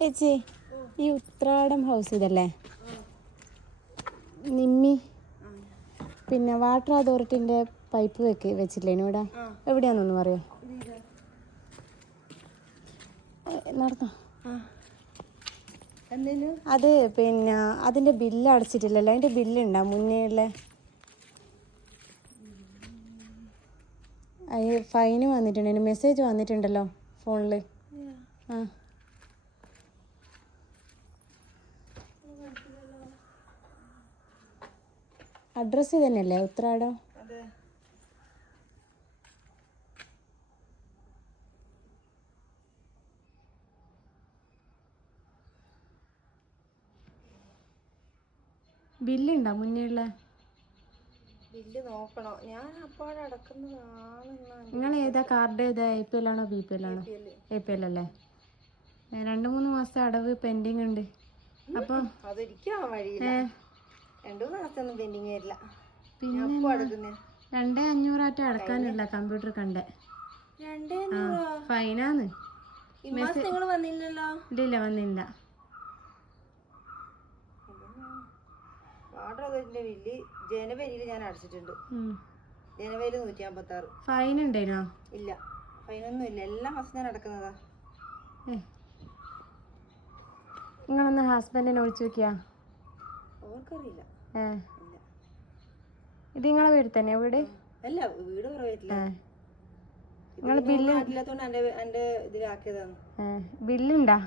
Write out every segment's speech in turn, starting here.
ചേച്ചി ഈ ഉത്രാടം ഹൗസ് ഇതല്ലേ നിമ്മി പിന്നെ വാട്ടർ അതോറിറ്റിന്റെ പൈപ്പ് വെച്ചില്ലേനു ഇവിടെ എവിടെയാന്നൊന്ന് പറയോ നടന്നോ അത് പിന്നെ അതിന്റെ ബില്ല് അടച്ചിട്ടില്ലല്ലോ അതിന്റെ ബില്ലുണ്ടോ മുന്നേ ഉള്ള ഫൈന് വന്നിട്ടുണ്ട് മെസ്സേജ് വന്നിട്ടുണ്ടല്ലോ ഫോണില് ആ അഡ്രസ്സ് തന്നെയല്ലേ ഉത്രാടം ബില്ലുണ്ടോ മുന്നേ ഉള്ള ബില്ല് നോക്കണോ ഞാൻ അപ്പോഴെ അടക്കുന്നതാണ് നിങ്ങൾ ഏതാ കാർഡ് ഏതാ APL ആണോ BPL ആണോ APL അല്ലേ 2-3 മാസത്തെ അടവ് പെൻഡിങ് ഉണ്ട് അപ്പം അതൊരിക്കാൻ വഴിയില്ല 2 മാസത്തൊന്നും പെൻഡിങ് വരില്ല പിന്നെ 2,500 അടക്കാനില്ല കമ്പ്യൂട്ടർ കണ്ടേ ഫൈനാന്ന് നിങ്ങൾ വന്നില്ലല്ലോ ഇല്ല വന്നില്ല വാട്ടർ അതോറിറ്റിന്റെ ബില്ല് ജനുവരിയിൽ ഞാൻ അടച്ചിട്ടുണ്ട് ജനുവരി 156 ഫൈൻ ഉണ്ടേനോ ഇല്ല ഫൈനൊന്നും ഇല്ല എല്ലാ മാസം ഞാൻ അടക്കുന്നതാ നിങ്ങളൊന്ന് ഹസ്ബൻഡിനെ വിളിച്ചു നോക്കിയാ അവർക്കറിയില്ല ഇത് നിങ്ങളെ വീട് തന്നെയാ വീട് അല്ല വീട് കുറവില്ല നിങ്ങൾ ബില്ല് ഇല്ലാത്തോണ്ട് എന്റെ ഇതിലാക്കിയതാണ് ബില്ലുണ്ടാ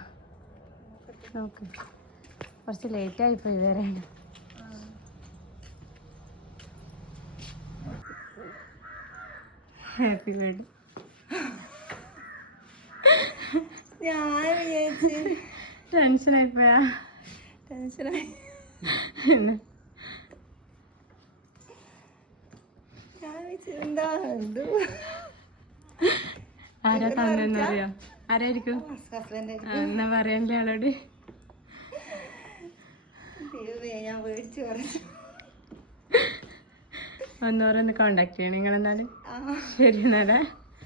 നോക്ക് കുറച്ച് ലേറ്റ് ആയിപ്പോയി വരാൻ ഹാപ്പി ബർത്ത്ഡേ ഞാൻ വിചാരിച്ച് ടെൻഷനായിപ്പോയാ ടെൻഷനായി ഞാൻ എന്താ ആരാ തന്നെന്നറിയോ ആരായിരിക്കും എന്നാ പറയണ്ടേ ആളോട് ഞാൻ പേടിച്ചു പറഞ്ഞു ഒന്നോരൊന്ന് കോണ്ടാക്ട് ചെയ്യണം നിങ്ങൾ എന്നാലും ശരി എന്നാലേ